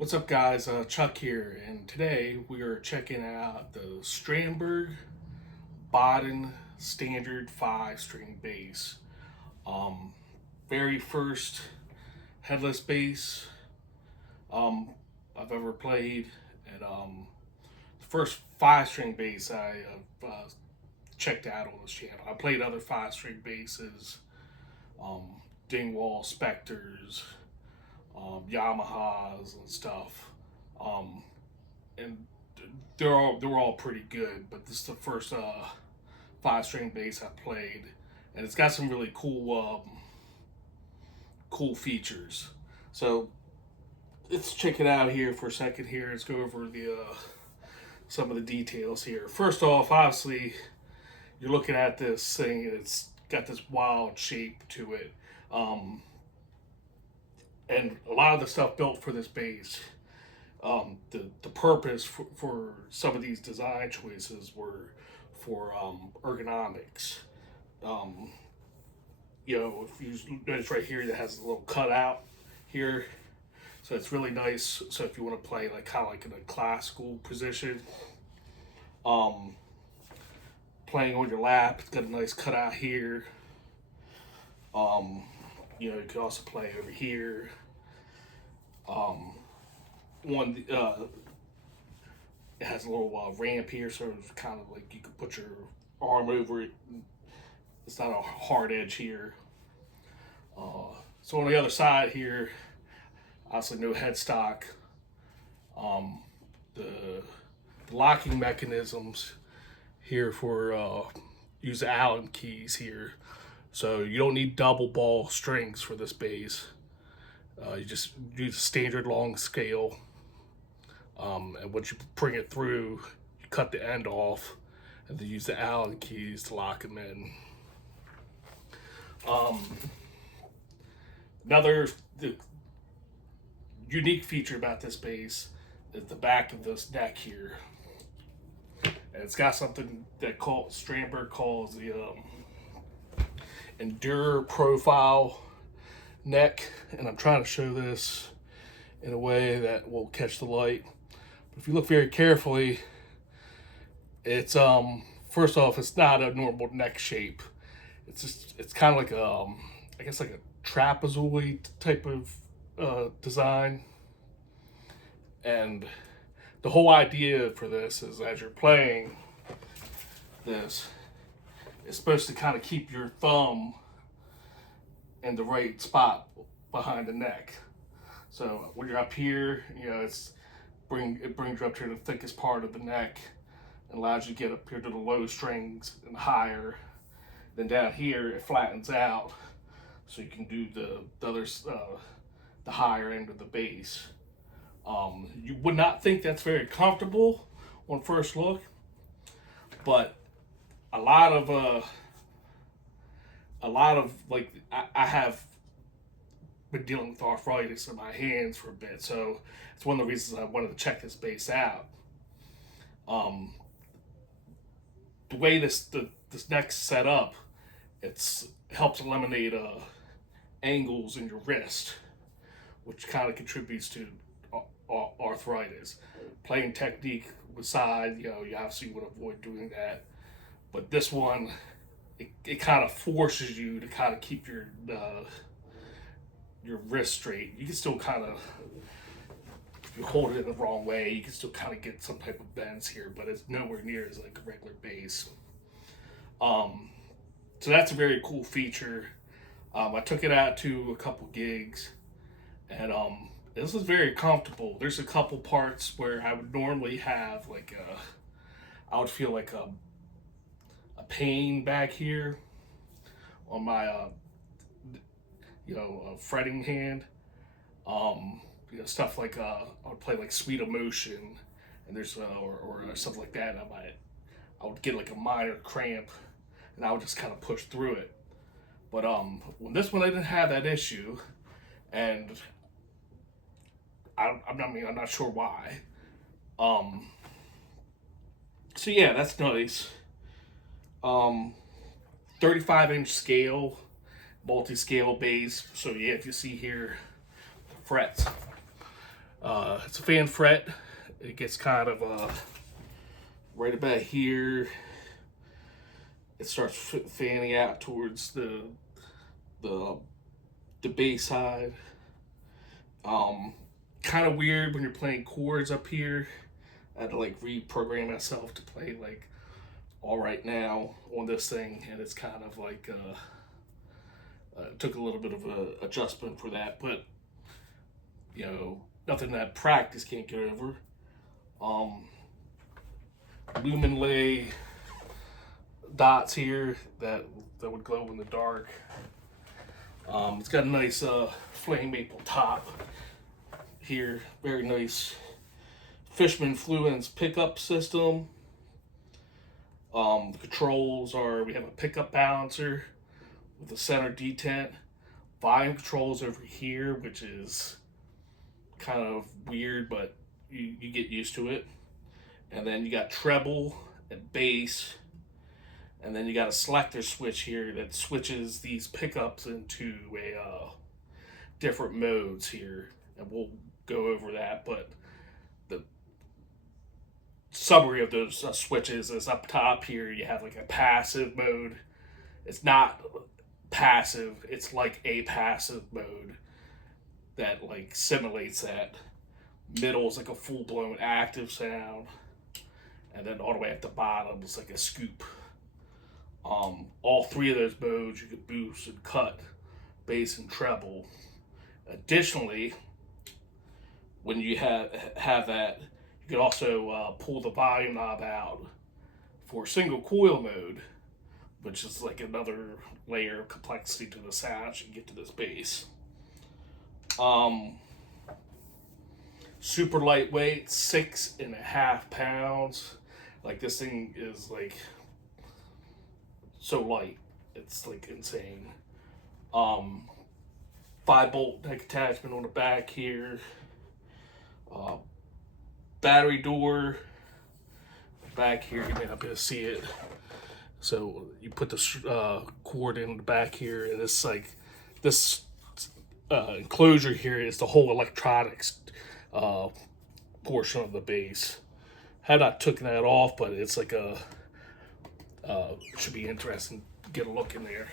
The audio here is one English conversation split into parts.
What's up, guys? Chuck here, and today we are checking out the Strandberg Boden Standard 5 string bass. Um, Very first headless bass I've ever played, and the first 5 string bass I checked out on this channel. I played other 5 string basses, Dingwall Spectres, Yamahas and stuff, um, and they're all pretty good. But this is the first 5 string bass I played, and it's got some really cool features. So let's check it out here for a second. Here, let's go over the some of the details here. First off, obviously, you're looking at this thing, and it's got this wild shape to it. And a lot of the stuff built for this bass, the purpose for some of these design choices were for ergonomics. Um, if you notice right here, that has a little cutout here, so it's really nice. So if you want to play like kind of like in a classical position, um, playing on your lap, it's got a nice cutout here. Um, you can also play over here. Um, One it has a little ramp here, so it's kind of like you could put your arm over it. It's not a hard edge here. So on the other side here, obviously no headstock. Um, the locking mechanisms here for use the Allen keys here. So you don't need double ball strings for this bass. You just use a standard long scale, and once you bring it through, you cut the end off, and then use the Allen keys to lock them in. Um, Another unique feature about this bass is the back of this neck here, and it's got something that Strandberg calls the Endure Profile neck, and I'm trying to show this in a way that will catch the light. But if you look very carefully, it's first off, it's not a normal neck shape. It's kind of like I guess like a trapezoid type of design. And the whole idea for this is, as you're playing this, it's supposed to kind of keep your thumb in the right spot behind the neck. So when you're up here, it brings you up to the thickest part of the neck and allows you to get up here to the low strings and higher. Then down here it flattens out, so you can do the higher end of the bass. You would not think that's very comfortable on first look, but a lot of like I have been dealing with arthritis in my hands for a bit, so it's one of the reasons I wanted to check this bass out. The way this neck's set up, it helps eliminate angles in your wrist, which kind of contributes to arthritis. Playing technique aside, you obviously would avoid doing that, but this one, it kind of forces you to kind of keep your wrist straight. You can still kind of, if you hold it in the wrong way, you can still kind of get some type of bends here, but it's nowhere near as like a regular bass. So that's a very cool feature. I took it out to a couple gigs, and this is very comfortable. There's a couple parts where I would normally have like I would feel like a pain back here on my fretting hand. Stuff like I would play like Sweet Emotion, and there's or stuff like that. I would get like a minor cramp, and I would just kind of push through it. But when this one, I didn't have that issue, and I'm not sure why. So yeah, that's nice. 35-inch scale, multi-scale bass. So yeah, if you see here, the frets, It's a fan fret. It gets kind of right about here. It starts fanning out towards the the bass side. Kind of weird when you're playing chords up here. I had to like reprogram myself to play like all right now on this thing, and it's kind of like took a little bit of a adjustment for that, but you know, nothing that practice can't get over. Lumen lay dots here that would glow in the dark. It's got a nice flame maple top here, very nice Fishman Fluence pickup system. The controls are, we have a pickup balancer with a center detent. Volume controls over here, which is kind of weird, but you get used to it. And then you got treble and bass. And then you got a selector switch here that switches these pickups into a different modes here. And we'll go over that, but the summary of those switches is up top here. You have like a passive mode. It's not passive, it's like a passive mode that like simulates that. Middle is like a full-blown active sound, and then all the way at the bottom is like a scoop. All three of those modes you can boost and cut, bass and treble. Additionally, when you have that, you can also pull the volume knob out for single coil mode, which is like another layer of complexity to the sound as you get to this bass. Super lightweight, 6.5 pounds. Like, this thing is like so light, it's like insane. 5-bolt neck attachment on the back here. Battery door back here, you may not be able to see it. So you put the cord in the back here, and this like this enclosure here is the whole electronics portion of the bass. Have not taken that off, but it's like a should be interesting to get a look in there.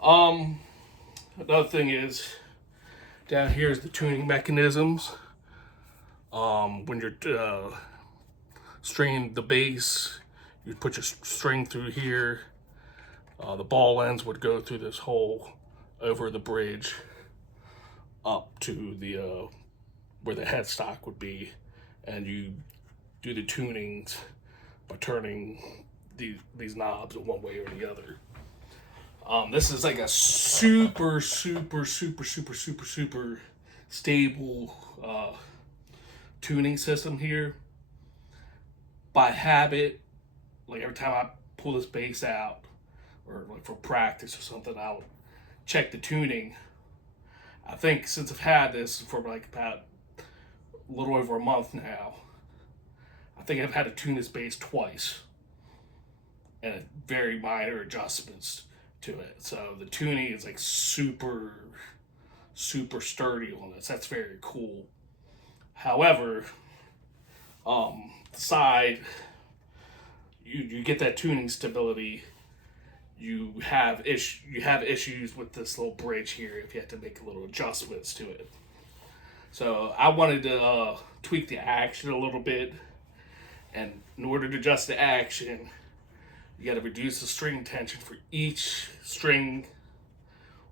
Another thing is down here is the tuning mechanisms. When you're stringing the bass, you put your string through here. The ball ends would go through this hole over the bridge up to the where the headstock would be, and you do the tunings by turning these knobs in one way or the other. This is like a super stable tuning system here. By habit, like every time I pull this bass out, or like for practice or something, I'll check the tuning. I think since I've had this for like about a little over a month now, I think I've had to tune this bass twice, and very minor adjustments to it. So the tuning is like super sturdy on this. That's very cool. However, the side, you get that tuning stability. You have issues with this little bridge here if you have to make a little adjustments to it. So I wanted to tweak the action a little bit, and in order to adjust the action, you got to reduce the string tension for each string,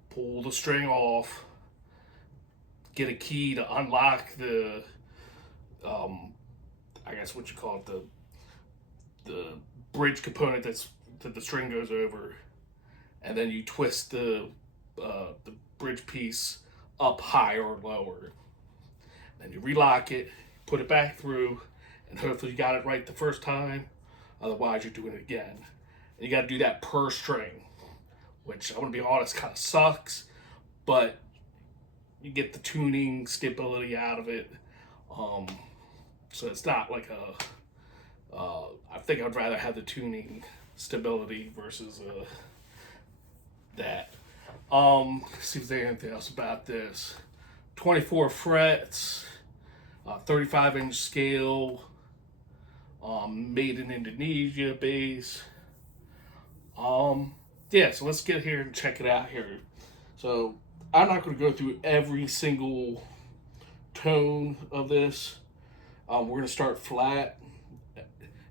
pull the string off, get a key to unlock the I guess what you call it, the bridge component that the string goes over, and then you twist the bridge piece up higher or lower. Then you relock it, put it back through, and hopefully you got it right the first time. Otherwise, you're doing it again. And you got to do that per string, which I'm gonna be honest, kind of sucks, but you get the tuning stability out of it. So it's not like I think I'd rather have the tuning stability versus that. Let's see if there's anything else about this. 24 frets. 35-inch scale, made in Indonesia bass. Yeah, so let's get here and check it out here. So I'm not going to go through every single tone of this. We're going to start flat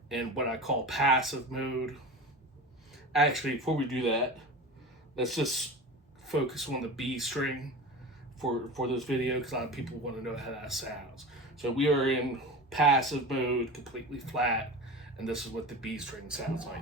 in what I call passive mode. Actually, before we do that, let's just focus on the B string for this video, because a lot of people want to know how that sounds. So we are in passive mode, completely flat, and this is what the B string sounds like.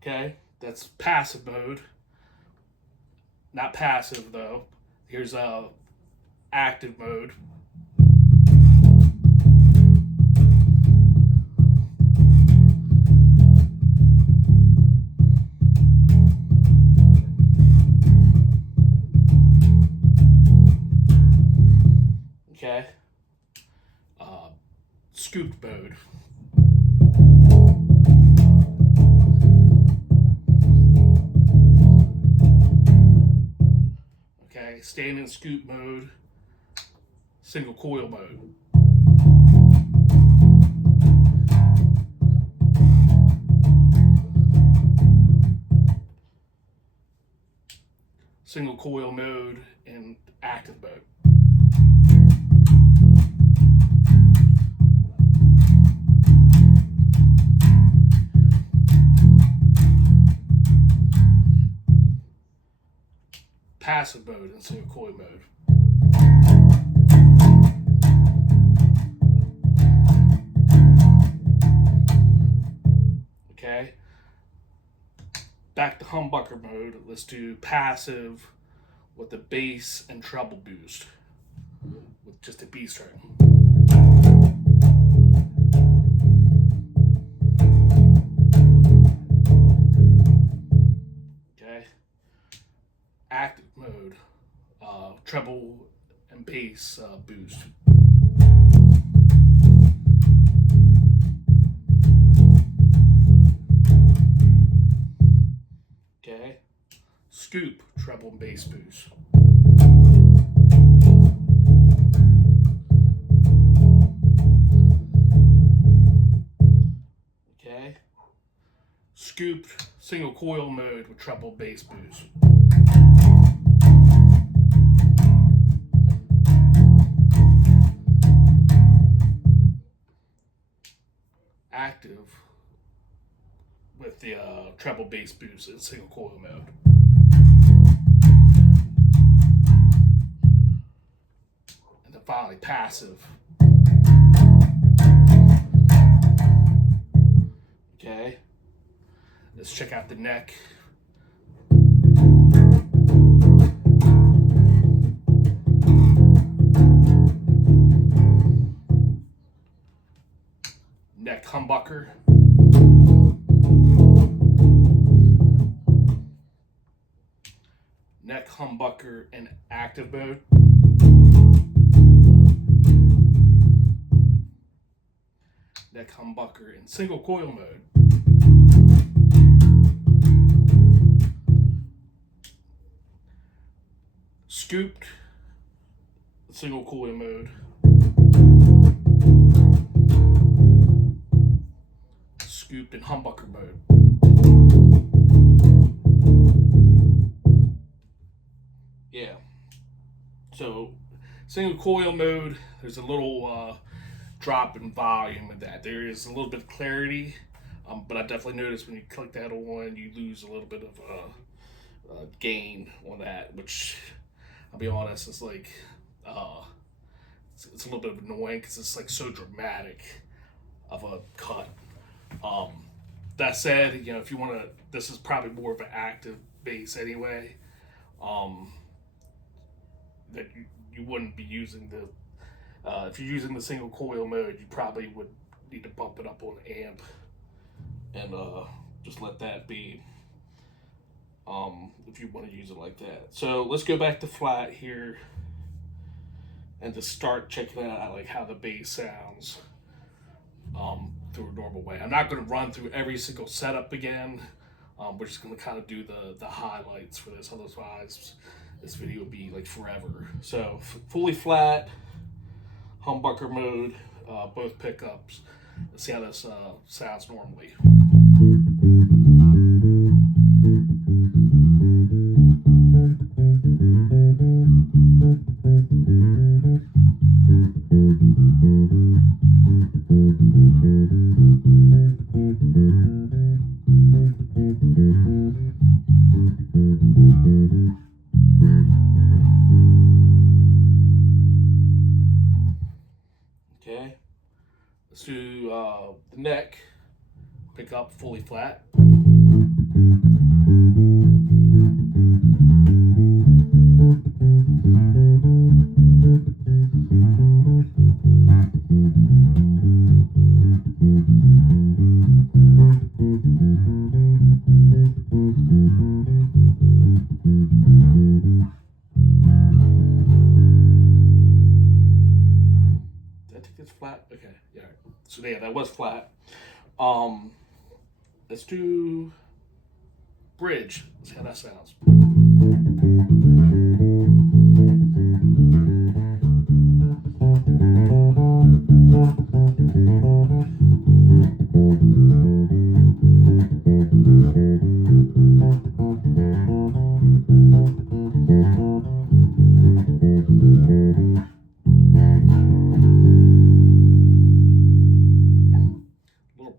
Okay, that's passive mode. Not passive though. Here's active mode. Okay. Scooped mode. Okay, staying in scoop mode. Single coil mode. Single coil mode and active mode. Passive mode and single coil mode. Okay. Back to humbucker mode. Let's do passive with the bass and treble boost with just a B string. Okay. Active mode, treble and bass boost. Okay. Scoop, treble and bass boost. Okay. Scooped single coil mode with treble bass boost. Active with the treble bass boost in single coil mode. And then finally passive. Okay, let's check out the neck. Neck humbucker. Neck humbucker in active mode. Neck humbucker in single coil mode. Scooped single coil mode. Scooped in humbucker mode. Yeah. So single coil mode, there's a little drop in volume with that. There is a little bit of clarity, but I definitely noticed when you click that on, you lose a little bit of gain on that, which I'll be honest, it's like it's a little bit annoying because it's like so dramatic of a cut. That said, if you want to, this is probably more of an active bass anyway. That you wouldn't be using the if you're using the single coil mode, you probably would need to bump it up on the amp and just let that be if you want to use it like that. So let's go back to flat here and just start checking out like how the bass sounds through a normal way. I'm not going to run through every single setup again. We're just going to kind of do the highlights for this. Otherwise, this video will be like forever. So fully flat, humbucker mode, both pickups. Let's see how this sounds normally. Okay, let's do the neck, pick up fully flat. It's flat. Okay, yeah. So yeah, that was flat. Let's do bridge. Let's see how that sounds.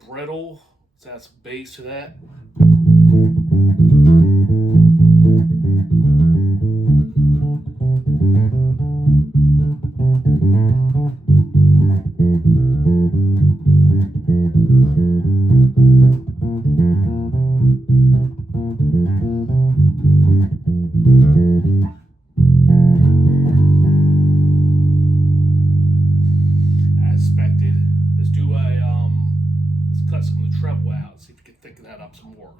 Brittle, let's add some bass to that. As expected, let's do a let's cut some of the treble out, see if we can thicken that up some more.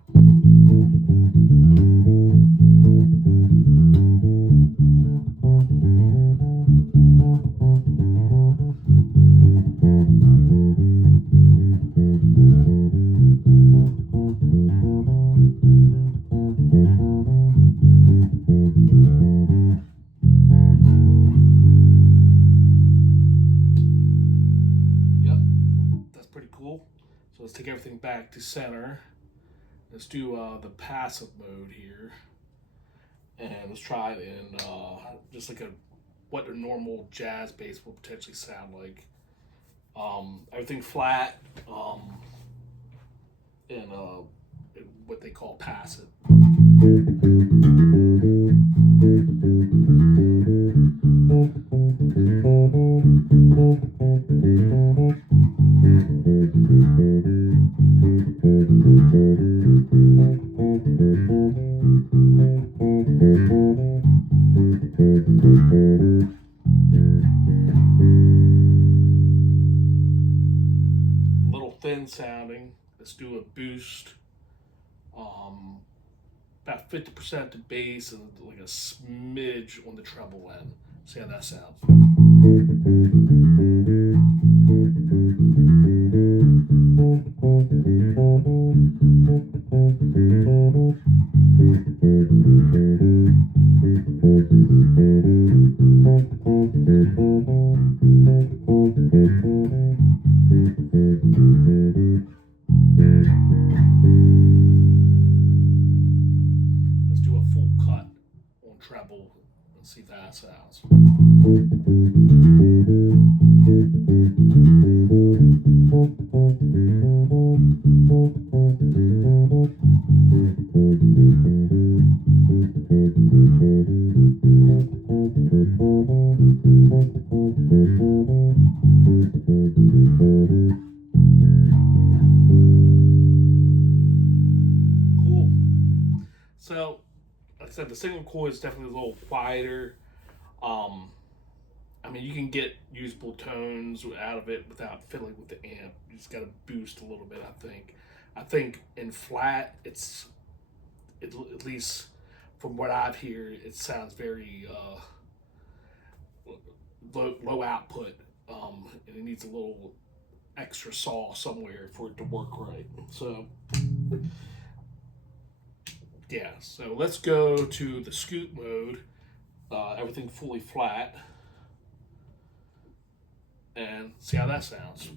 Yep, that's pretty cool. So let's take everything back to center. Let's do the passive mode here. And let's try it in just like what a normal jazz bass will potentially sound like. Everything flat, and what they call passive. Little thin sounding. Let's do a boost. About 50% to bass and like a smidge on the treble end. See how that sounds. Let's do a full cut on treble and see if that sounds. Cool. So, like I said, the single coil is definitely a little quieter. I mean, you can get usable tones out of it without fiddling with the amp. You just got to boost a little bit, I think. I think in flat, at least from what I've heard, it sounds very low output, and it needs a little extra saw somewhere for it to work right. So yeah, so let's go to the scoop mode, everything fully flat, and see how that sounds.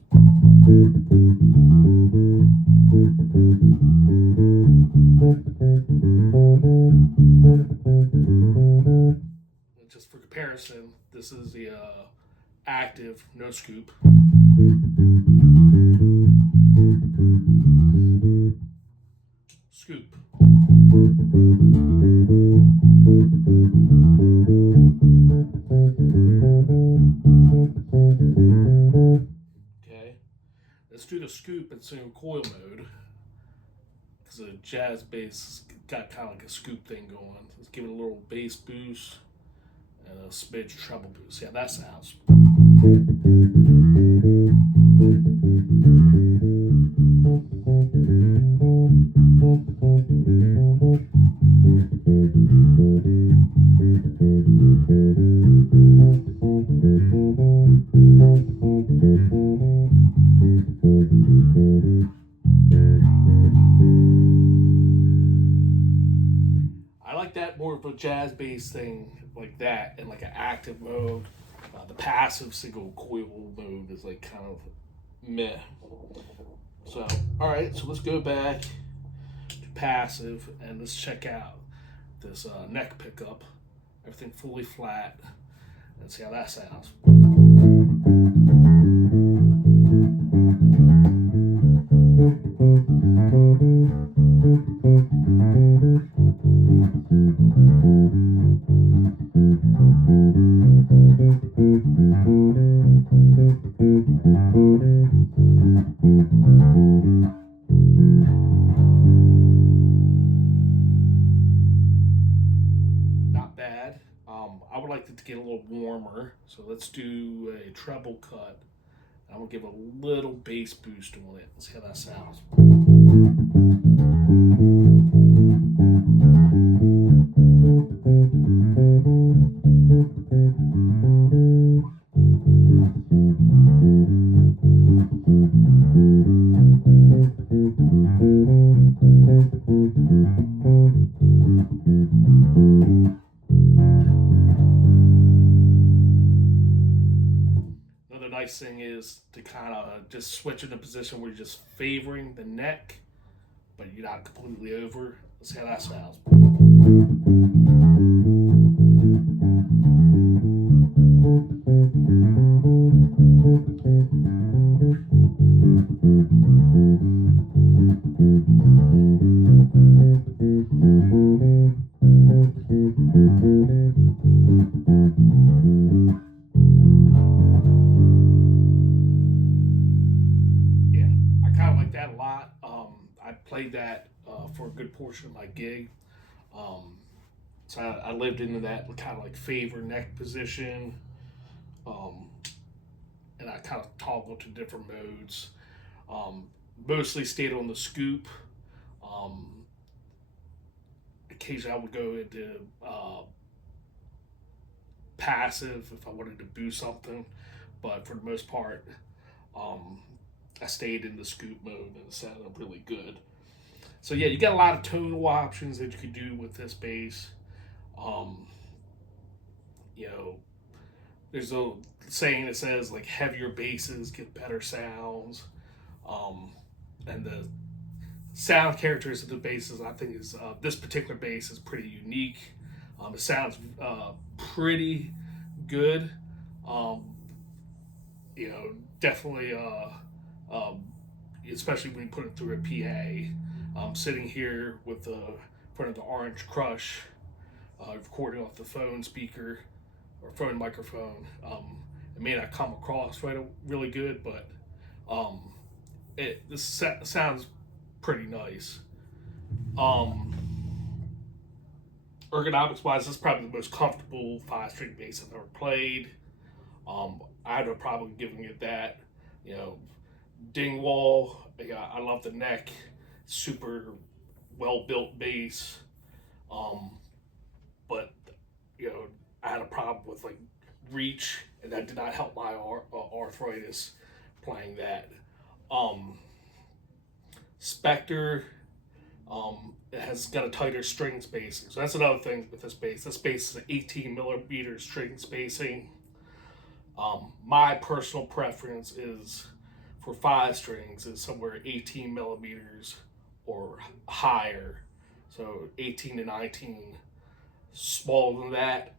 Just for comparison, this is the active no scoop. Scoop. Okay, let's do the scoop in single coil mode, because the jazz bass got kind of like a scoop thing going. Let's give it a little bass boost and a smidge treble boost. See how that sounds. I like that more of a jazz bass thing like that, and like an active mode. The passive single coil mode is like kind of meh. So, all right, so let's go back to passive and let's check out this neck pickup. Everything fully flat, and see how that sounds. Not bad. I would like it to get a little warmer, so let's do a treble cut. I'm gonna give a little bass boost on it. Let's see how that sounds. Another nice thing is to kind of just switch in a position where you're just favoring the neck, but you're not completely over. Let's see how that sounds. Yeah, I kind of like that a lot. I played that for a good portion of my gig. Um, so I lived into that kind of like favor neck position, um, and I kind of toggled to different modes. Um, Mostly stayed on the scoop. Um, Occasionally I would go into passive if I wanted to boost something, but for the most part, um, I stayed in the scoop mode and it sounded really good. So yeah, you got a lot of tonal options that you can do with this bass. Um, you know, there's a saying that says like heavier basses get better sounds, um, and the sound characteristics of the basses I think is this particular bass is pretty unique. It sounds pretty good. Um, Definitely, um, especially when you put it through a PA. Sitting here with the front of the Orange Crush, recording off the phone speaker or phone microphone. It may not come across really good, but um, sounds pretty nice. Um, Ergonomics wise, this is probably the most comfortable 5-string bass I've ever played. I'd have probably given it that. You know, Dingwall. Yeah, I love the neck. Super well built bass. Um, but I had a problem with like reach and that did not help my arthritis playing that. Um, Spectre, it has got a tighter string spacing, so that's another thing with this bass. This bass is an 18 millimeter string spacing. My personal preference is for 5 strings is somewhere 18 millimeters or higher, so 18 to 19. Smaller than that,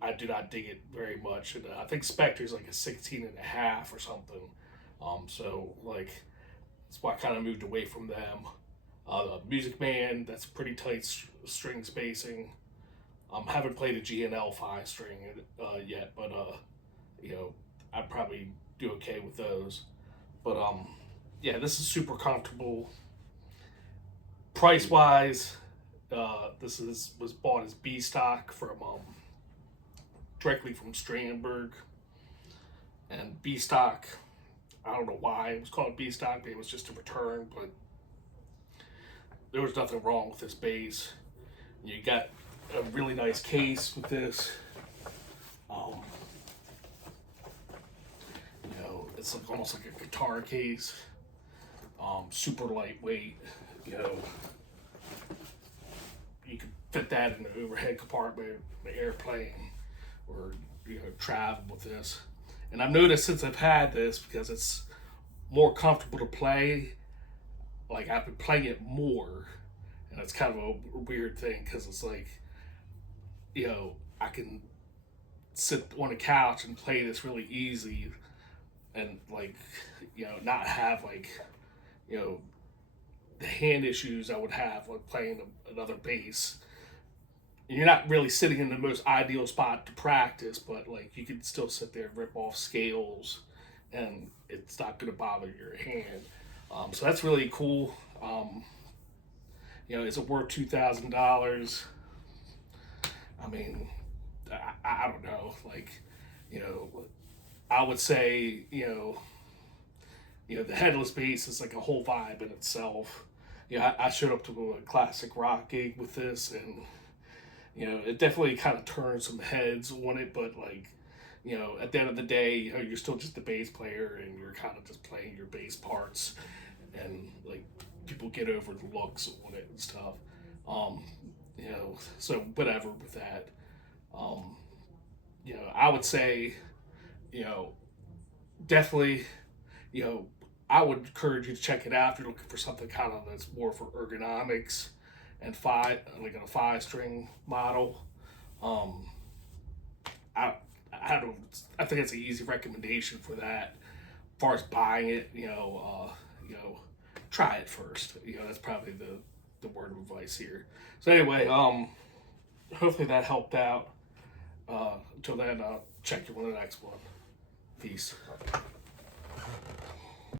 I do not dig it very much. And I think Spectre's like a 16 and a half or something. So like that's why I kind of moved away from them. Music Man, that's pretty tight string spacing. Haven't played a GNL 5 string yet, but I'd probably do okay with those. But yeah, this is super comfortable. Price wise, this was bought as B stock from directly from Strandberg, and B stock. I don't know why it was called B stock. Maybe it was just a return, but there was nothing wrong with this bass. You got a really nice case with this. It's like almost like a guitar case. Super lightweight. You know, you could fit that in the overhead compartment, the airplane, or travel with this. And I've noticed since I've had this, because it's more comfortable to play, like I've been playing it more, and it's kind of a weird thing because it's like, I can sit on a couch and play this really easy, and like, not have like, the hand issues I would have like playing another bass. And you're not really sitting in the most ideal spot to practice, but like you can still sit there and rip off scales, and it's not going to bother your hand. So that's really cool. Is it worth $2,000? I mean, I don't know. Like, I would say, the headless bass is like a whole vibe in itself. I showed up to a classic rock gig with this, and it definitely kind of turned some heads on it, but like, at the end of the day, you're still just a bass player, and you're kind of just playing your bass parts, and like people get over the looks on it and stuff. Um, so whatever with that. I would say, you know, definitely, you know, I would encourage you to check it out if you're looking for something kind of that's more for ergonomics and like a 5 string model. Um, I, I don't. I think it's an easy recommendation for that. As far as buying it, try it first. That's probably the word of advice here. So anyway, hopefully that helped out. Until then, check you on the next one. Peace.